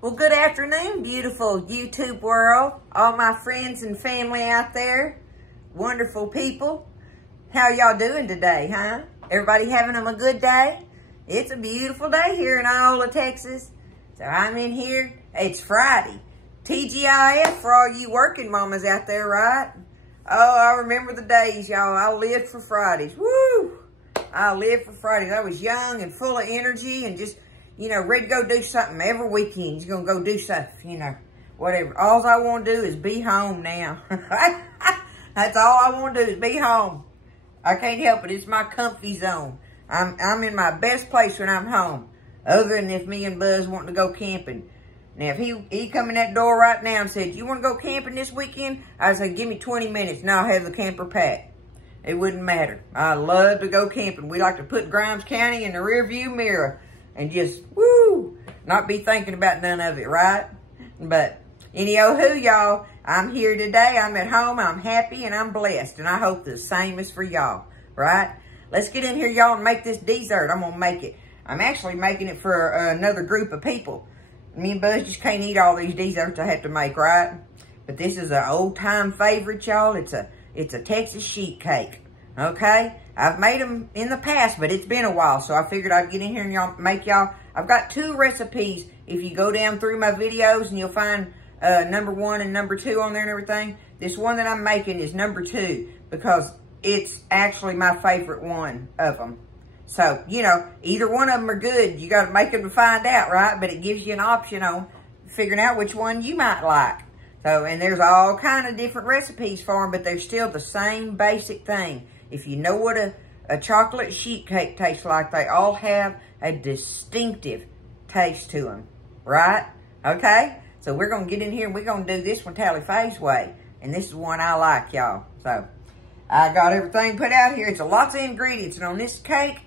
Well, good afternoon, beautiful YouTube world. All my friends and family out there. Wonderful people. How y'all doing today, huh? Everybody having them a good day? It's a beautiful day here in Iola, Texas. So I'm in here. It's Friday. TGIF for all you working mamas out there, right? Oh, I remember the days, y'all. I lived for Fridays. Woo! I lived for Fridays. I was young and full of energy and just, ready to go do something every weekend. You're going to go do stuff, whatever. All I want to do is be home now. That's all I want to do is be home. I can't help it. It's my comfy zone. I'm in my best place when I'm home, other than if me and Buzz want to go camping. Now, if he come in that door right now and said, you want to go camping this weekend? I'd say, give me 20 minutes and I'll have the camper packed. It wouldn't matter. I love to go camping. We like to put Grimes County in the rearview mirror and just, woo, not be thinking about none of it, right? But anyhow, y'all, I'm here today. I'm at home. I'm happy and I'm blessed. And I hope the same is for y'all, right? Let's get in here, y'all, and make this dessert. I'm going to make it. I'm actually making it for another group of people. Me and Buzz just can't eat all these desserts I have to make, right? But this is an old-time favorite, y'all. It's a Texas sheet cake, okay? I've made them in the past, but it's been a while, so I figured I'd get in here and make y'all. I've got 2 recipes. If you go down through my videos, and you'll find number 1 and number 2 on there and everything. This one that I'm making is number 2 because it's actually my favorite one of them. So, either one of them are good. You got to make them to find out, right? But it gives you an option on figuring out which one you might like. So, and there's all kind of different recipes for them, but they're still the same basic thing. If you know what a chocolate sheet cake tastes like, they all have a distinctive taste to them, right? Okay? So, we're going to get in here and we're going to do this one Tally Faye's way. And this is one I like, y'all. So, I got everything put out here. It's lots of ingredients. And on this cake,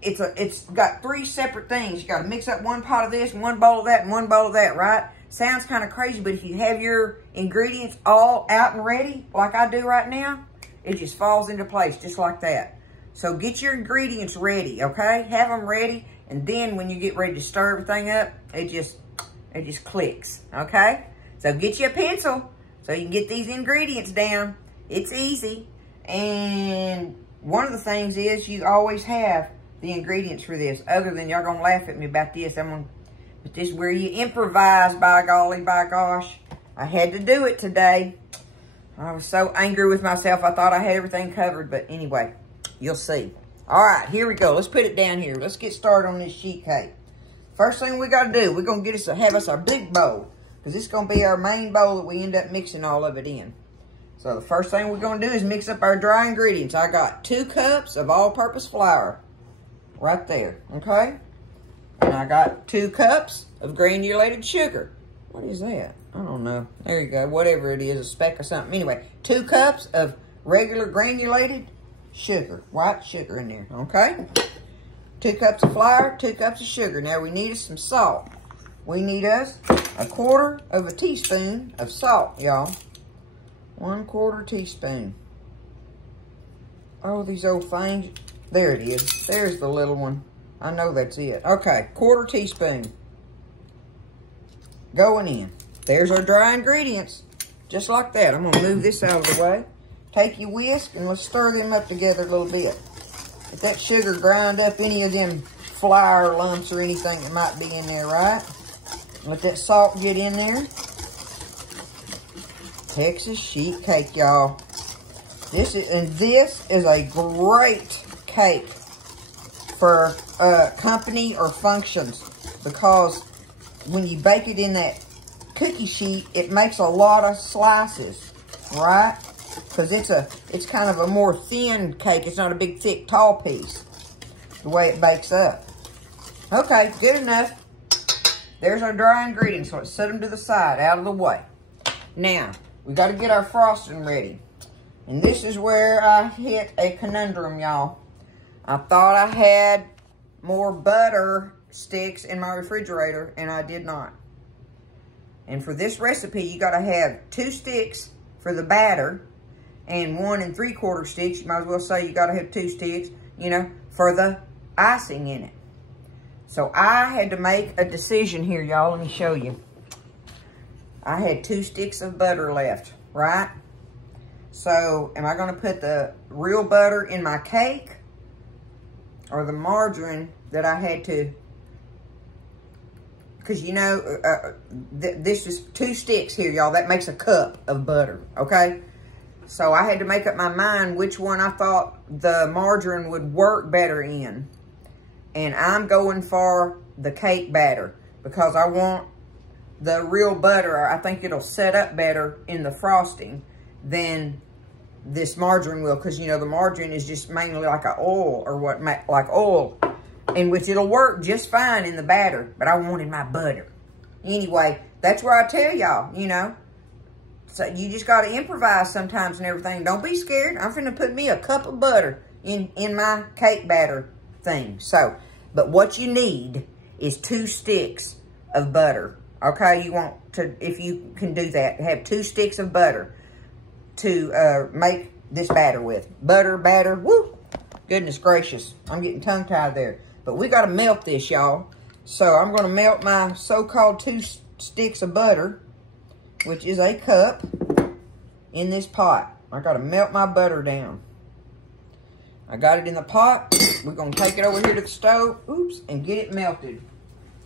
it's got 3 separate things. You got to mix up one pot of this, and one bowl of that, and one bowl of that, right? Sounds kind of crazy, but if you have your ingredients all out and ready, like I do right now, it just falls into place just like that. So get your ingredients ready, okay? Have them ready, and then when you get ready to stir everything up, it just clicks, okay? So get you a pencil so you can get these ingredients down. It's easy, and one of the things is you always have the ingredients for this. Other than y'all gonna laugh at me about this, but this is where you improvise, by golly, by gosh. I had to do it today. I was so angry with myself. I thought I had everything covered, but anyway, you'll see. All right, here we go. Let's put it down here. Let's get started on this sheet cake. First thing we gotta do, we're gonna have us our big bowl, because this is gonna be our main bowl that we end up mixing all of it in. So the first thing we're gonna do is mix up our dry ingredients. I got 2 cups of all-purpose flour. Right there, okay? And I got 2 cups of granulated sugar. What is that? I don't know. There you go. Whatever it is, a speck or something. Anyway, 2 cups of regular granulated sugar. White sugar in there, okay? 2 cups of flour, 2 cups of sugar. Now we need us some salt. We need us 1/4 of a teaspoon of salt, y'all. 1/4 teaspoon. Oh, these old things. There it is. There's the little one. I know that's it. Okay, 1/4 teaspoon. Going in. There's our dry ingredients. Just like that. I'm going to move this out of the way. Take your whisk and let's stir them up together a little bit. Let that sugar grind up any of them flour lumps or anything that might be in there, right? Let that salt get in there. Texas sheet cake, y'all. This is a great cake for company or functions, because when you bake it in that cookie sheet, it makes a lot of slices, right? Because it's kind of a more thin cake. It's not a big, thick, tall piece, the way it bakes up. Okay, good enough. There's our dry ingredients. So let's set them to the side, out of the way. Now, we got to get our frosting ready. And this is where I hit a conundrum, y'all. I thought I had more butter sticks in my refrigerator, and I did not. And for this recipe, you got to have 2 sticks for the batter and 1 3/4 sticks. You might as well say you got to have 2 sticks, for the icing in it. So I had to make a decision here, y'all. Let me show you. I had 2 sticks of butter left, right? So am I gonna put the real butter in my cake or the margarine that I had to, because you know, this is 2 sticks here, y'all. That makes a cup of butter, okay? So I had to make up my mind which one I thought the margarine would work better in. And I'm going for the cake batter because I want the real butter. I think it'll set up better in the frosting than this margarine will, because you know the margarine is just mainly like a oil or what, like oil, in which it'll work just fine in the batter, but I wanted my butter. Anyway, that's where I tell y'all, you know, so you just got to improvise sometimes and everything. Don't be scared. I'm finna put me a cup of butter in my cake batter thing. So, but what you need is 2 sticks of butter. Okay, you want to, if you can do that, have 2 sticks of butter to make this batter with. Butter, batter, woo! Goodness gracious, I'm getting tongue-tied there. But we got to melt this, y'all. So I'm going to melt my so-called 2 sticks of butter, which is a cup, in this pot. I got to melt my butter down. I got it in the pot. We're going to take it over here to the stove, oops, and get it melted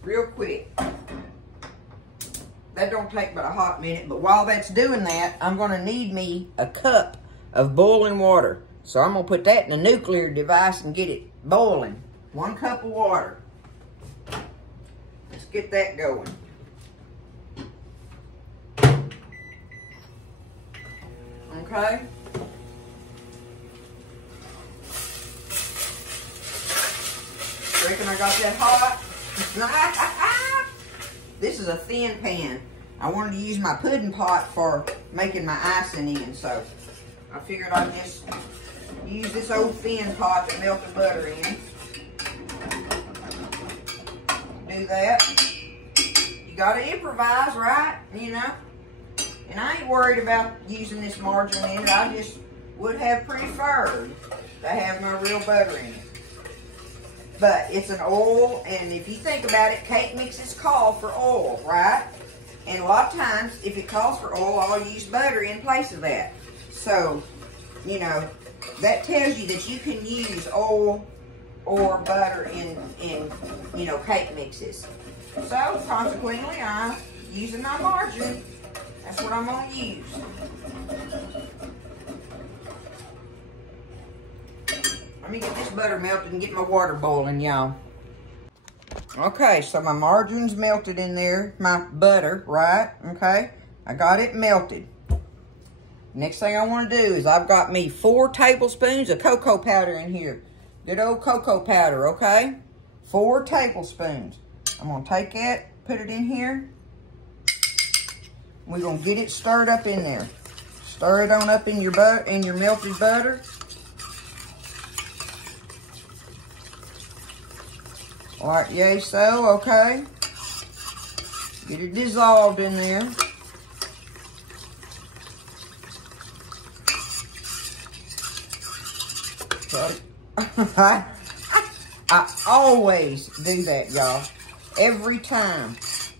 real quick. That don't take but a hot minute, but while that's doing that, I'm going to need me a cup of boiling water. So I'm going to put that in a nuclear device and get it boiling. 1 cup of water. Let's get that going. Okay. Reckon I got that hot? This is a thin pan. I wanted to use my pudding pot for making my icing in, so I figured I'd just use this old thin pot to melt the butter in. Do that. You gotta improvise, right? You know? And I ain't worried about using this margarine in it. I just would have preferred to have my real butter in it. But it's an oil, and if you think about it, cake mixes call for oil, right? And a lot of times, if it calls for oil, I'll use butter in place of that. So, you know, that tells you that you can use oil or butter in you know, cake mixes. So, consequently, I'm using my margarine. That's what I'm going to use. Let me get this butter melted and get my water boiling, y'all. Okay, so my margarine's melted in there. My butter, right? Okay, I got it melted. Next thing I want to do is I've got me 4 tablespoons of cocoa powder in here. Good old cocoa powder, okay? 4 tablespoons. I'm going to take that, put it in here. We're going to get it stirred up in there. Stir it on up in your melted butter. Like yay so, okay. Get it dissolved in there. I always do that, y'all. Every time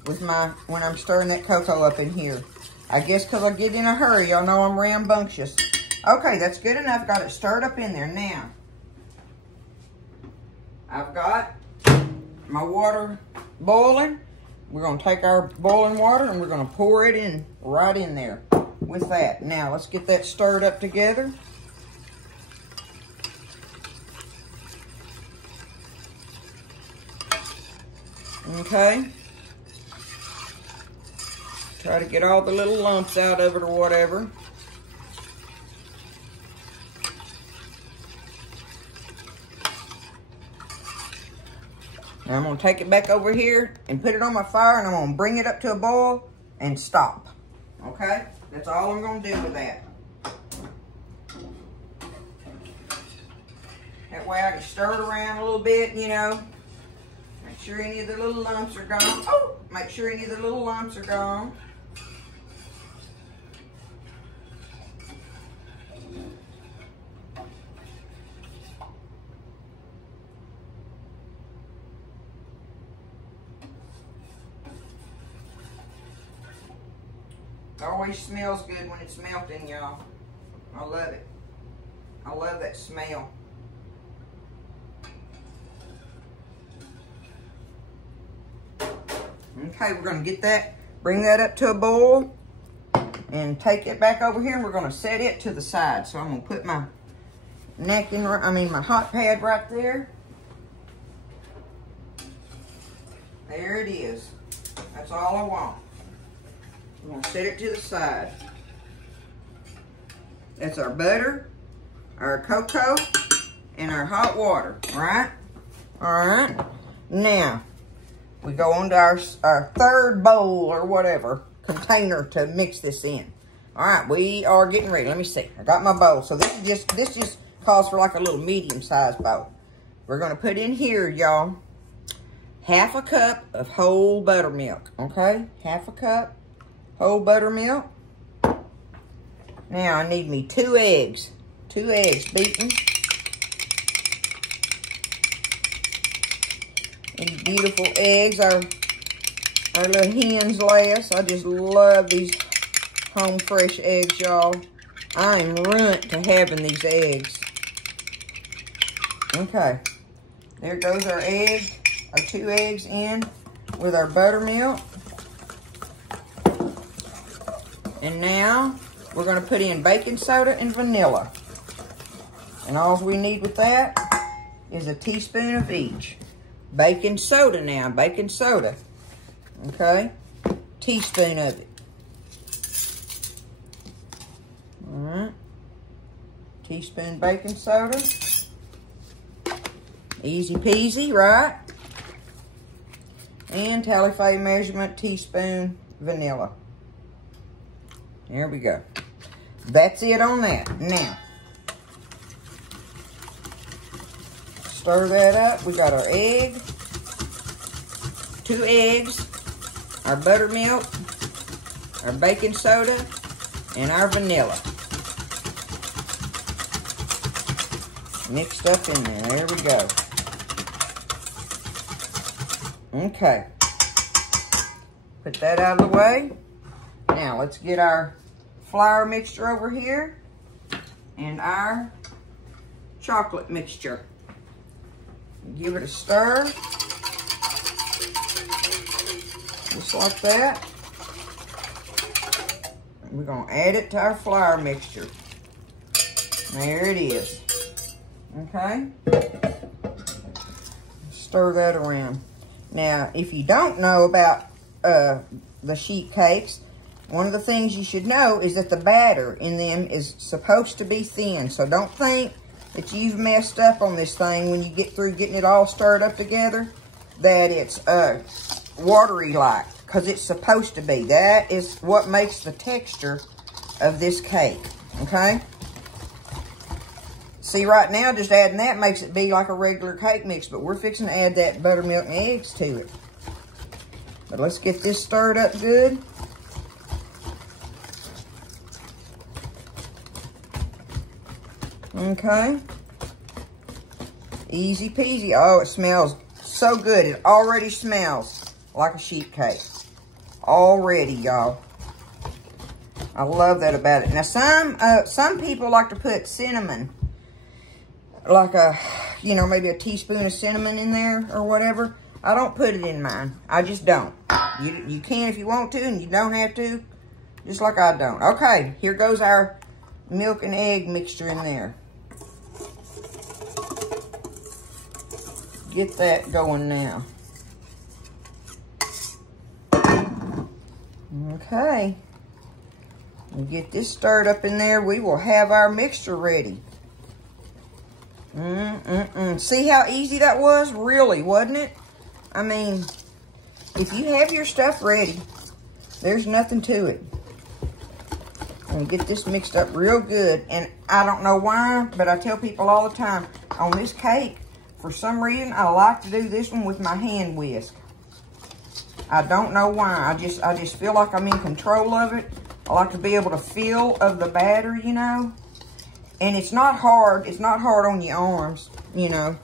with when I'm stirring that cocoa up in here. I guess because I get in a hurry. Y'all know I'm rambunctious. Okay, that's good enough. Got it stirred up in there. Now, I've got my water boiling. We're going to take our boiling water and we're going to pour it in right in there with that. Now, let's get that stirred up together. Okay. Try to get all the little lumps out of it or whatever. Now I'm going to take it back over here and put it on my fire, and I'm going to bring it up to a boil and stop. Okay? That's all I'm going to do with that. That way I can stir it around a little bit, you know. Make sure any of the little lumps are gone. Oh! Make sure any of the little lumps are gone. It always smells good when it's melting, y'all. I love it. I love that smell. Okay, we're going to get that, bring that up to a boil, and take it back over here, and we're going to set it to the side. So I'm going to put my my hot pad right there. There it is. That's all I want. I'm going to set it to the side. That's our butter, our cocoa, and our hot water, right? All right. Now, we go on to our third bowl or whatever container to mix this in. All right, we are getting ready. Let me see. I got my bowl. So this just calls for like a little medium-sized bowl. We're going to put in here, y'all, half a cup of whole buttermilk, okay? Half a cup whole buttermilk. Now, I need me 2 eggs. 2 eggs beaten. These beautiful eggs, our little hens lay us. I just love these home fresh eggs, y'all. I am ruined to having these eggs. Okay, there goes our 2 eggs in with our buttermilk. And now we're going to put in baking soda and vanilla. And all we need with that is a teaspoon of each. Baking soda now, baking soda. Okay, teaspoon of it. All right, teaspoon baking soda. Easy peasy, right? And tally-fay measurement teaspoon vanilla. There we go. That's it on that. Now, stir that up. We got our egg, 2 eggs, our buttermilk, our baking soda, and our vanilla. Mixed up in there. There we go. Okay. Put that out of the way. Now, let's get our flour mixture over here and our chocolate mixture. Give it a stir. Just like that. We're going to add it to our flour mixture. There it is. Okay? Stir that around. Now, if you don't know about the sheet cakes, one of the things you should know is that the batter in them is supposed to be thin. So don't think that you've messed up on this thing when you get through getting it all stirred up together, that it's watery like, because it's supposed to be. That is what makes the texture of this cake, okay? See, right now, just adding that makes it be like a regular cake mix, but we're fixing to add that buttermilk and eggs to it. But let's get this stirred up good. Okay. Easy peasy. Oh, it smells so good. It already smells like a sheet cake. Already, y'all. I love that about it. Now, some people like to put cinnamon, like maybe a teaspoon of cinnamon in there or whatever. I don't put it in mine. I just don't. You can if you want to, and you don't have to, just like I don't. Okay, here goes our milk and egg mixture in there. Get that going now. Okay. And get this stirred up in there. We will have our mixture ready. See how easy that was? Really, wasn't it? I mean, if you have your stuff ready, there's nothing to it. And get this mixed up real good. And I don't know why, but I tell people all the time, on this cake, for some reason, I like to do this one with my hand whisk. I don't know why. I just feel like I'm in control of it. I like to be able to feel of the batter, you know. And it's not hard. It's not hard on your arms, you know,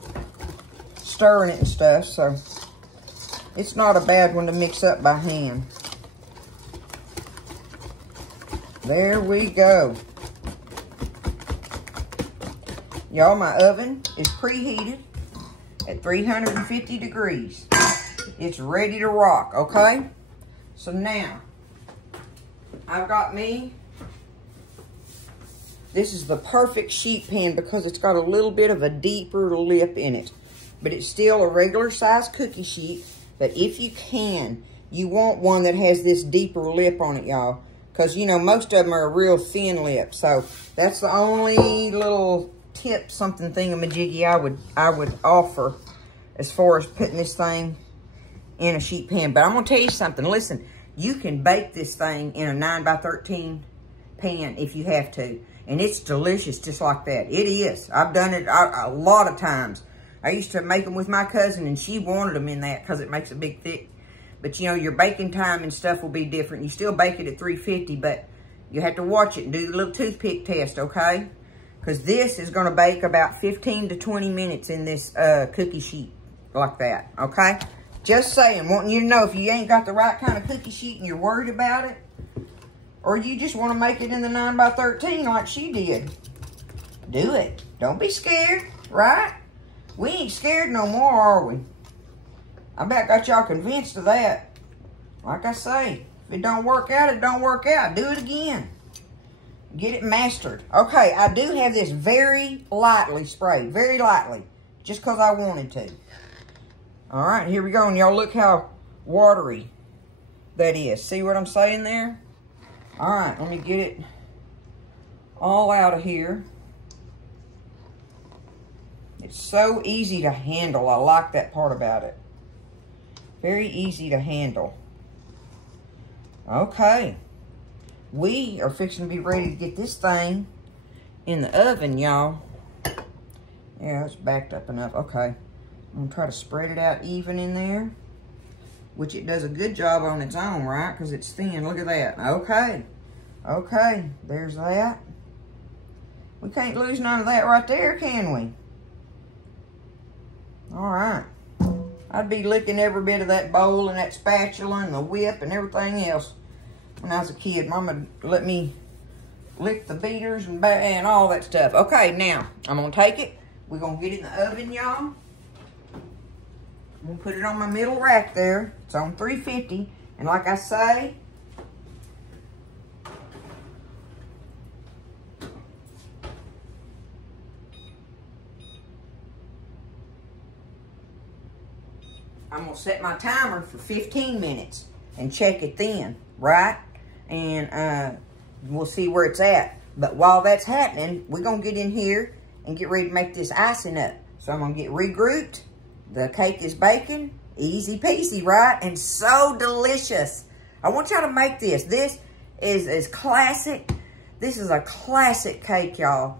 stirring it and stuff. So it's not a bad one to mix up by hand. There we go. Y'all, my oven is preheated at 350 degrees. It's ready to rock, okay? So now, I've got me, this is the perfect sheet pan because it's got a little bit of a deeper lip in it. But it's still a regular size cookie sheet. But if you can, you want one that has this deeper lip on it, y'all. Because, you know, most of them are a real thin lip. So, that's the only little tip, something thingamajiggy I would offer as far as putting this thing in a sheet pan. But I'm going to tell you something. Listen, you can bake this thing in a 9x13 pan if you have to. And it's delicious just like that. It is. I've done it a lot of times. I used to make them with my cousin, and she wanted them in that because it makes a big thick. But, you know, your baking time and stuff will be different. You still bake it at 350, but you have to watch it and do the little toothpick test, okay? Because this is going to bake about 15 to 20 minutes in this cookie sheet like that, okay? Just saying, wanting you to know if you ain't got the right kind of cookie sheet and you're worried about it, or you just want to make it in the 9x13 like she did, do it. Don't be scared, right? We ain't scared no more, are we? I bet got y'all convinced of that. Like I say, if it don't work out, it don't work out. Do it again. Get it mastered. Okay, I do have this very lightly sprayed. Very lightly. Just because I wanted to. Alright, here we go. And y'all look how watery that is. See what I'm saying there? Alright, let me get it all out of here. It's so easy to handle. I like that part about it. Very easy to handle. Okay. We are fixing to be ready to get this thing in the oven, y'all. Yeah, it's backed up enough. Okay. I'm going to try to spread it out even in there. Which it does a good job on its own, right? Because it's thin. Look at that. Okay. Okay. There's that. We can't lose none of that right there, can we? Alright. I'd be licking every bit of that bowl and that spatula and the whip and everything else when I was a kid. Mama let me lick the beaters and all that stuff. Okay, now, I'm going to take it. We're going to get it in the oven, y'all. I'm going to put it on my middle rack there. It's on 350. And like I say, I'm going to set my timer for 15 minutes and check it then, right? And we'll see where it's at. But while that's happening, we're going to get in here and get ready to make this icing up. So I'm going to get regrouped. The cake is baking. Easy peasy, right? And so delicious. I want y'all to make this. This is classic. This is a classic cake, y'all.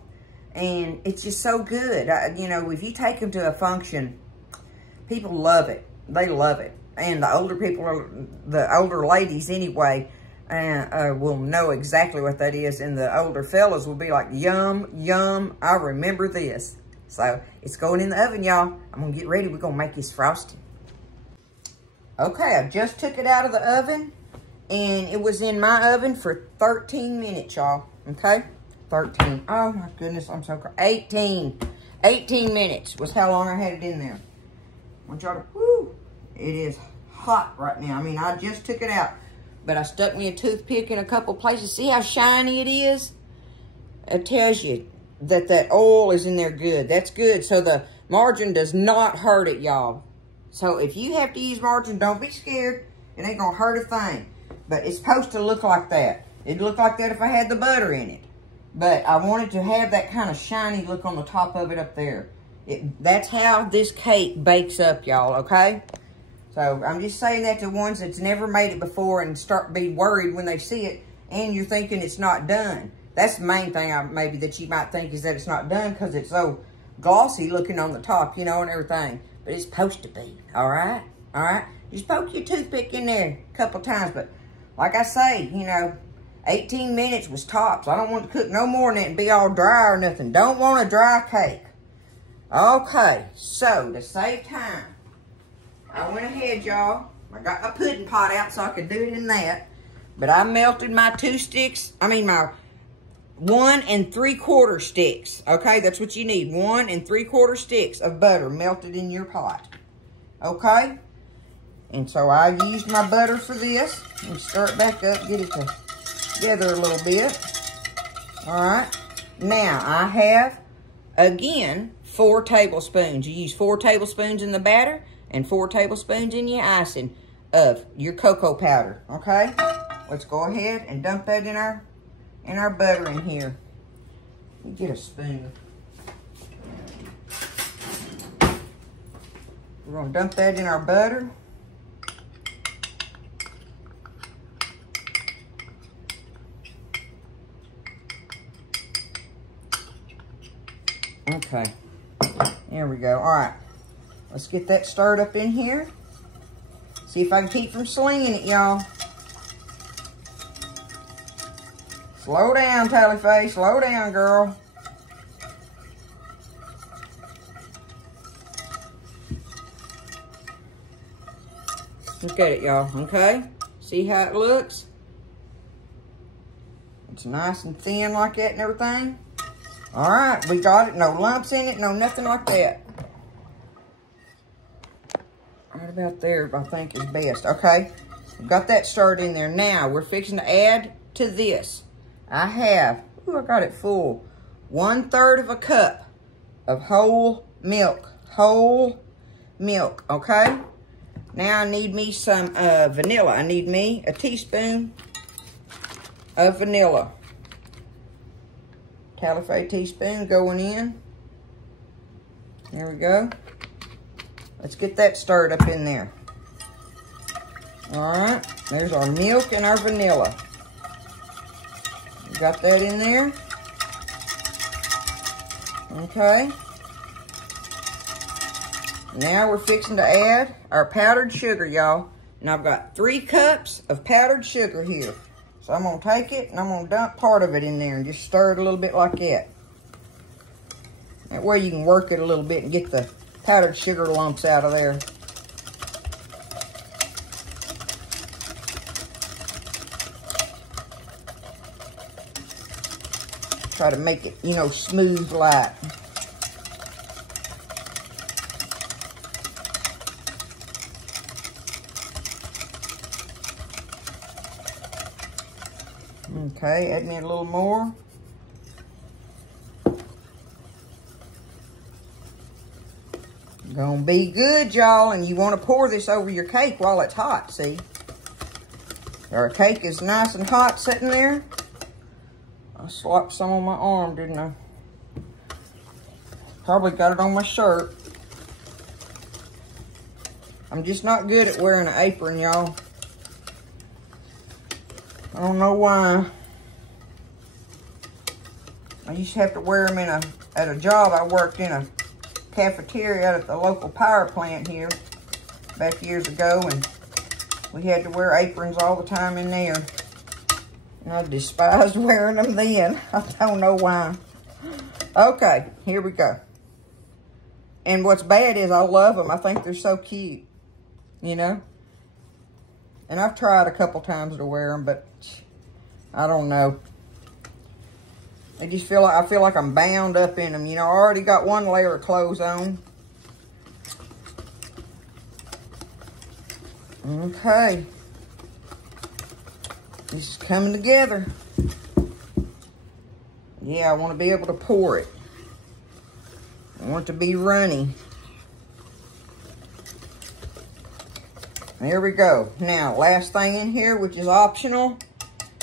And it's just so good. You know, if you take them to a function, people love it. They love it. And the older people, the older ladies anyway, will know exactly what that is. And the older fellas will be like, yum, yum, I remember this. So, it's going in the oven, y'all. I'm going to get ready. We're going to make this frosting. Okay, I just took it out of the oven. And it was in my oven for 13 minutes, y'all. Okay? 13. Oh, my goodness. I'm so crazy. 18. 18 minutes was how long I had it in there. I want y'all to, whoo, it is hot right now. I mean, I just took it out. But I stuck me a toothpick in a couple places. See how shiny it is? It tells you that that oil is in there good. That's good. So the margarine does not hurt it, y'all. So if you have to use margarine, don't be scared. It ain't going to hurt a thing. But it's supposed to look like that. It'd look like that if I had the butter in it. But I wanted to have that kind of shiny look on the top of it up there. That's how this cake bakes up, y'all, okay? So, I'm just saying that to ones that's never made it before and start be worried when they see it and you're thinking it's not done. That's the main thing maybe that you might think is that it's not done because it's so glossy looking on the top, you know, and everything. But it's supposed to be, all right? All right? Just poke your toothpick in there a couple times. But like I say, you know, 18 minutes was tops. I don't want to cook no more than that and be all dry or nothing. Don't want a dry cake. Okay, so to save time, I went ahead, y'all. I got my pudding pot out so I could do it in that. But I melted my my 1 3/4 sticks. Okay, that's what you need. 1 3/4 sticks of butter melted in your pot. Okay? And so I used my butter for this. And stir it back up, get it together a little bit. Alright. Now, I have, again, 4 tablespoons. You use 4 tablespoons in the batter and 4 tablespoons in your icing of your cocoa powder. Okay? Let's go ahead and dump that in our butter in here. Let me get a spoon. We're going to dump that in our butter. Okay. There we go. All right. Let's get that stirred up in here. See if I can keep from slinging it, y'all. Slow down, Tallyface. Slow down, girl. Look at it, y'all. Okay? See how it looks? It's nice and thin like that and everything. All right, we got it. No lumps in it, no nothing like that. Right about there, I think, is best. Okay, we've got that stirred in there. Now, we're fixing to add to this. I have, ooh, I got it full, 1/3 of a cup of whole milk. Whole milk, okay? Now I need me some vanilla. I need me a teaspoon of vanilla. Tallyface teaspoon going in. There we go. Let's get that stirred up in there. All right, there's our milk and our vanilla. Got that in there. Okay. Now we're fixing to add our powdered sugar, y'all. And I've got 3 cups of powdered sugar here. So I'm going to take it and I'm going to dump part of it in there and just stir it a little bit like that. That way you can work it a little bit and get the powdered sugar lumps out of there. Try to make it, you know, smooth like. Okay, add me a little more. Gonna be good, y'all, and you want to pour this over your cake while it's hot, see? Our cake is nice and hot sitting there. I slopped some on my arm, didn't I? Probably got it on my shirt. I'm just not good at wearing an apron, y'all. I don't know why. I used to have to wear them at a job. I worked in a cafeteria out at the local power plant here back years ago, and we had to wear aprons all the time in there. And I despised wearing them then. I don't know why. Okay, here we go. And what's bad is I love them. I think they're so cute, you know? And I've tried a couple times to wear them, but I don't know. I just feel like I'm bound up in them. You know, I already got one layer of clothes on. Okay. This is coming together. Yeah, I want to be able to pour it. I want it to be runny. There we go. Now, last thing in here, which is optional,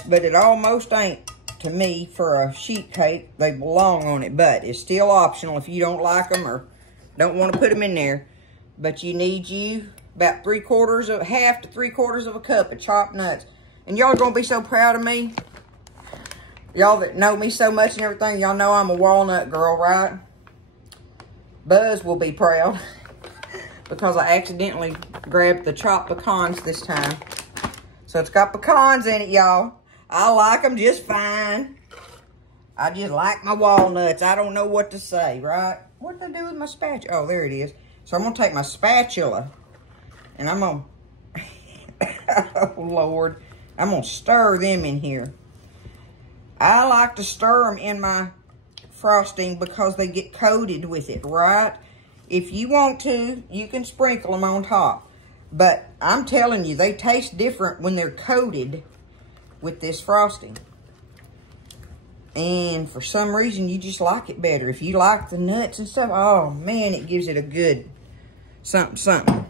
but it almost ain't to me for a sheet cake. They belong on it, but it's still optional if you don't like them or don't want to put them in there. But you need about half to 3/4 of a cup of chopped nuts. And y'all are going to be so proud of me. Y'all that know me so much and everything, y'all know I'm a walnut girl, right? Buzz will be proud because I accidentally grabbed the chopped pecans this time. So it's got pecans in it, y'all. I like them just fine. I just like my walnuts. I don't know what to say, right? What did I do with my spatula? Oh, there it is. So I'm going to take my spatula and I'm going to... Oh, Lord. I'm going to stir them in here. I like to stir them in my frosting because they get coated with it, right? If you want to, you can sprinkle them on top. But I'm telling you, they taste different when they're coated with this frosting. And for some reason, you just like it better. If you like the nuts and stuff, oh man, it gives it a good something.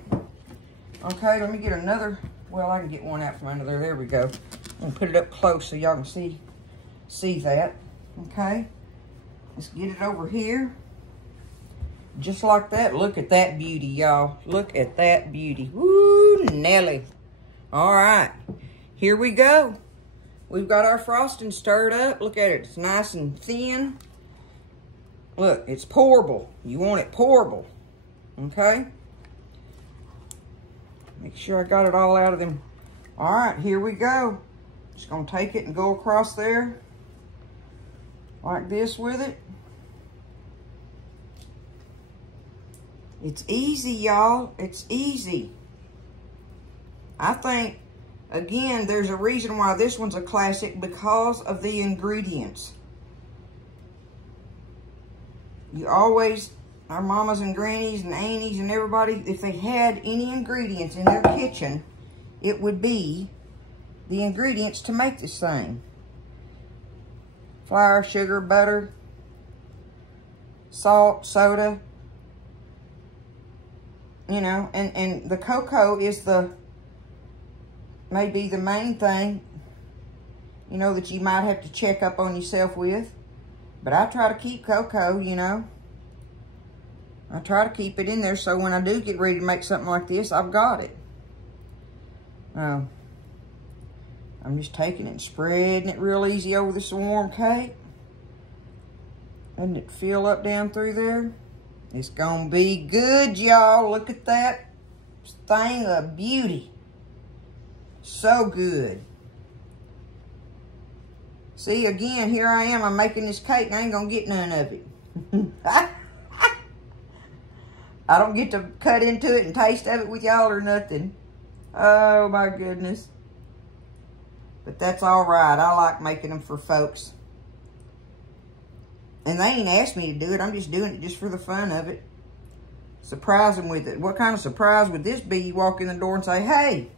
Okay, let me get another. Well, I can get one out from under there. There we go. I'm gonna put it up close so y'all can see that. Okay, let's get it over here. Just like that. Look at that beauty, y'all. Look at that beauty. Woo, Nelly. All right, here we go. We've got our frosting stirred up. Look at it. It's nice and thin. Look, it's pourable. You want it pourable. Okay? Make sure I got it all out of them. All right, here we go. Just going to take it and go across there like this with it. It's easy, y'all. It's easy. I think, again, there's a reason why this one's a classic because of the ingredients. You always, our mamas and grannies and aunties and everybody, if they had any ingredients in their kitchen, it would be the ingredients to make this thing. Flour, sugar, butter, salt, soda, you know, and the cocoa is maybe the main thing, you know, that you might have to check up on yourself with. But I try to keep cocoa, you know. I try to keep it in there so when I do get ready to make something like this, I've got it. I'm just taking it and spreading it real easy over this warm cake. Letting it fill up down through there. It's gonna be good, y'all. Look at that thing of beauty. So good. See, again, here I am. I'm making this cake and I ain't gonna get none of it. I don't get to cut into it and taste of it with y'all or nothing. Oh my goodness. But that's all right. I like making them for folks. And they ain't asked me to do it. I'm just doing it just for the fun of it. Surprise them with it. What kind of surprise would this be? You walk in the door and say, hey,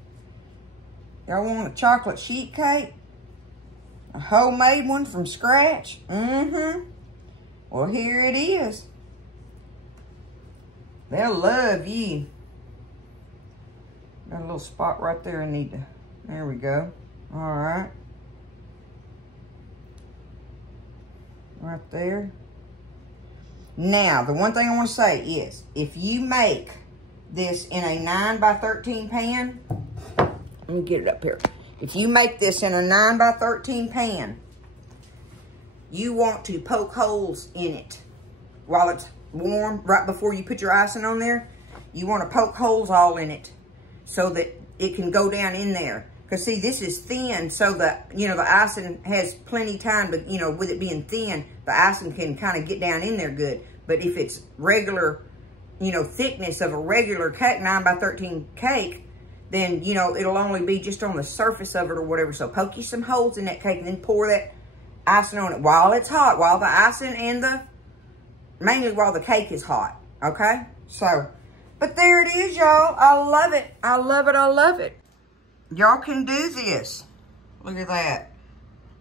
y'all want a chocolate sheet cake? A homemade one from scratch? Mm-hmm. Well, here it is. They'll love you. Got a little spot right there I need to... There we go. All right. Right there. Now, the one thing I want to say is, if you make this in a 9 by 13 pan, let me get it up here. If you make this in a 9 by 13 pan, you want to poke holes in it while it's warm, right before you put your icing on there. You want to poke holes all in it so that it can go down in there. Because see, this is thin, so that, you know, the icing has plenty time, but, you know, with it being thin, the icing can kind of get down in there good. But if it's regular, you know, thickness of a regular cake, 9 by 13 cake, then, you know, it'll only be just on the surface of it or whatever. So poke you some holes in that cake and then pour that icing on it while it's hot, while the icing and mainly while the cake is hot, okay? So, but there it is, y'all. I love it. I love it. I love it. Y'all can do this. Look at that.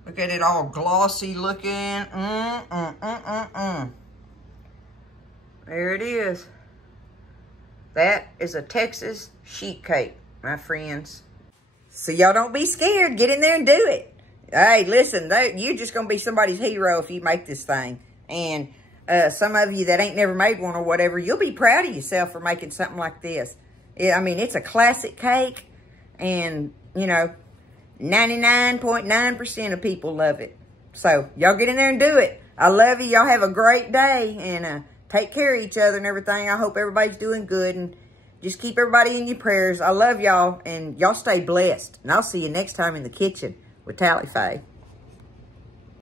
Look at it all glossy looking. There it is. That is a Texas sheet cake, my friends. So y'all don't be scared. Get in there and do it. Hey, listen, you're just going to be somebody's hero if you make this thing. And some of you that ain't never made one or whatever, you'll be proud of yourself for making something like this. I mean, it's a classic cake. And, you know, 99.9% of people love it. So, y'all get in there and do it. I love you. Y'all have a great day. And take care of each other and everything. I hope everybody's doing good. And just keep everybody in your prayers. I love y'all. And y'all stay blessed. And I'll see you next time in the kitchen with Tally Faye.